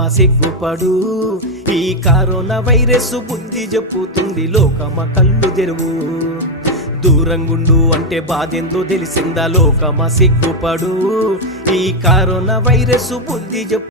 లోకమా సిగ్గుపడు. ఈ corona virus బుద్ధి చెప్పుతుంది లోకమా కళ్ళు తెరువు. దూరంగుండు అంటే బాధెందో తెలిసిందా లోకమా సిగ్గుపడు. ఈ కరోనా వైరస్ బుద్ధి చెప్పు.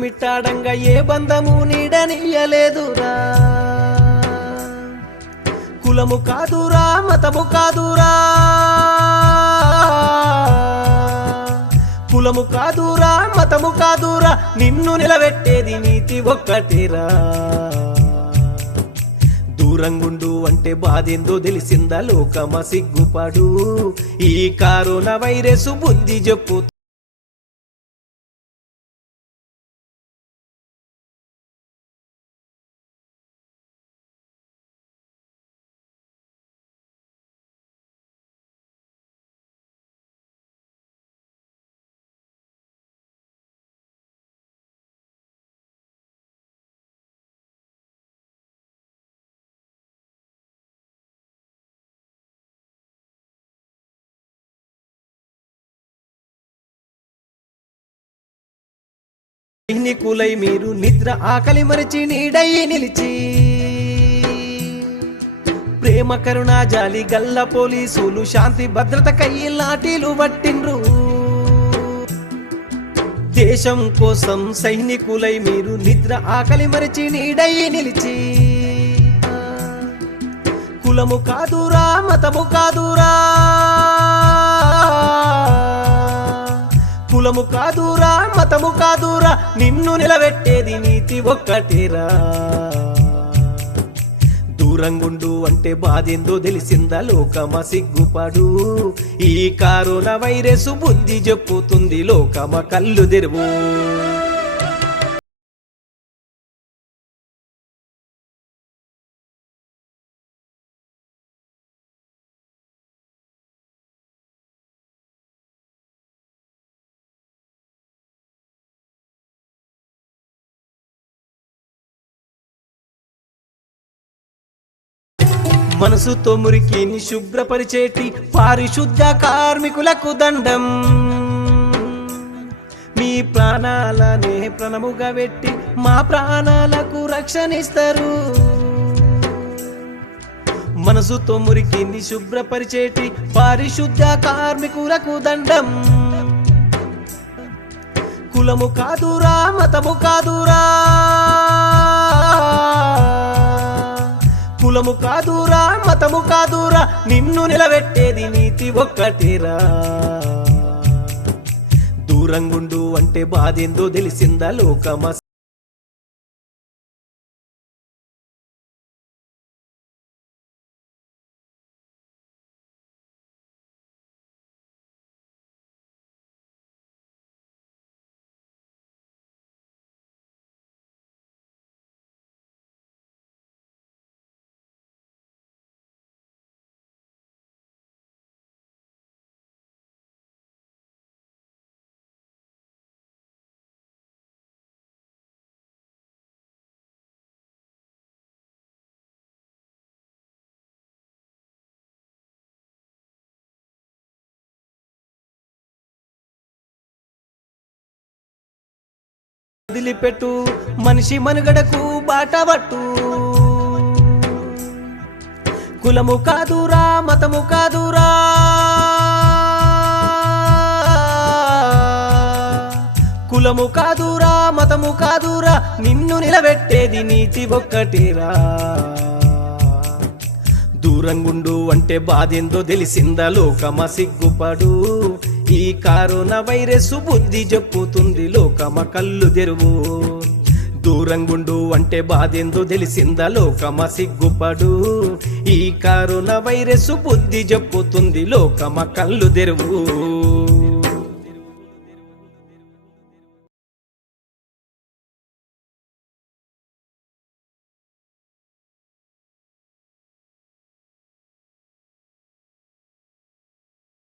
మిట్టాడంగా ఏ బంధము నీడనియ్యలేదురా. కులము కాదురా మతము కాదురా, కులము కాదురా మతము కాదురా, నిన్ను నిలబెట్టేది నీతి ఒక్కటేరా. దూరంగుండు అంటే బాధేందో తెలిసిందా లోకమా సిగ్గుపడు. ఈ కరోనా వైరస్ బుద్ధి చెప్పు. సైనికులై మీరు నిద్ర ఆకలి మరిచి నీడై నిలిచి, ప్రేమ కరుణ జాలి గల్ల పోలీసులు శాంతి భద్రత కయ్యి లాఠీలు పట్టిండ్రు. దేశం కోసం సైనికులై మీరు నిద్ర ఆకలి మరిచి నీడై నిలిచి, కులము కాదురా మతము కాదురా, కులము కాదురా మతము కాదురా, నిన్ను నిలబెట్టేది నీతి ఒక్కటేరా. దూరంగుండు అంటే బాధేందో తెలిసిందా లోకమా సిగ్గుపడు. ఈ కరోనా వైరస్ బుద్ధి చెప్పుతుంది లోకమా కళ్ళు తెరువు. మనసుతో మురికిని శుభ్రపరిచేటి పారిశుద్ధ కార్మికులకు దండం. మీ ప్రాణాలనే ప్రణముగా పెట్టి మా ప్రాణాలకు రక్షణిస్తారు. మనసుతో మురికిని శుభ్రపరిచేటి పారిశుద్ధ కార్మికులకు దండం. కులము కాదురా మతము కాదురా, కులము కాదురా మతము కాదురా, నిన్ను నిలబెట్టేది నీతి ఒక్కటేరా. దూరంగుండు అంటే బాధేందో తెలిసిందా లోకమా. వదిలిపెట్టు మనిషి మనుగడకు బాటబట్టు. కులము కాదురా మతము కాదురా కులము కాదురా మతము కాదురా నిన్ను నిలబెట్టేది నీతి ఒక్కటేరా దూరంగుండు అంటే బాధేందో తెలిసిందా లోకమా సిగ్గుపడు ఈ కరోనా వైరస్ బుద్ధి చెప్పుతుంది లోకమా కళ్ళు తెరువు దూరంగుండు అంటే బాధేందో తెలిసిందా లోకమా సిగ్గుపడు ఈ కరోనా వైరస్ బుద్ధి చెప్పుతుంది లోకమా కళ్ళు తెరువు